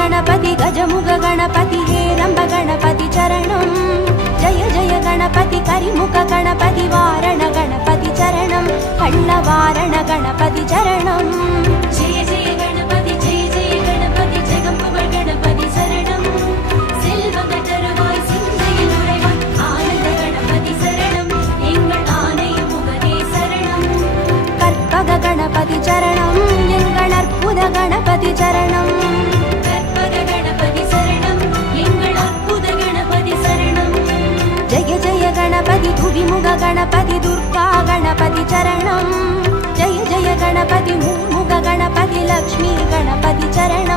गणपति गजमुख गणपति हेरंब गणपति चरणं जय जय गणपति करिमुख गणपति वारण गणपति चरणं कण्णवारण गणपति चरणं जय जय गणपति जय जय गणपति जगम्पुगळ गणपति शरणं செல்வங்க தருவாய் சிந்தையில் உறைவாய் ஆனந்த கணபதி சரணம் எங்கள் ஆணையும் முகனே சரணம் கற்பக கணபதி சரணம் எங்கள் அற்புத கணபதி சரணம் கற்பக கணபதி சரணம் எங்கள் அற்புத கணபதி சரணம் ஜெய ஜெய கணபதி துவிமுக கணபதி துர்கா கணபதி சரணம் ஜெய ஜெய கணபதி மும்முக கணபதி லக்ஷ்மி கணபதி சரணம்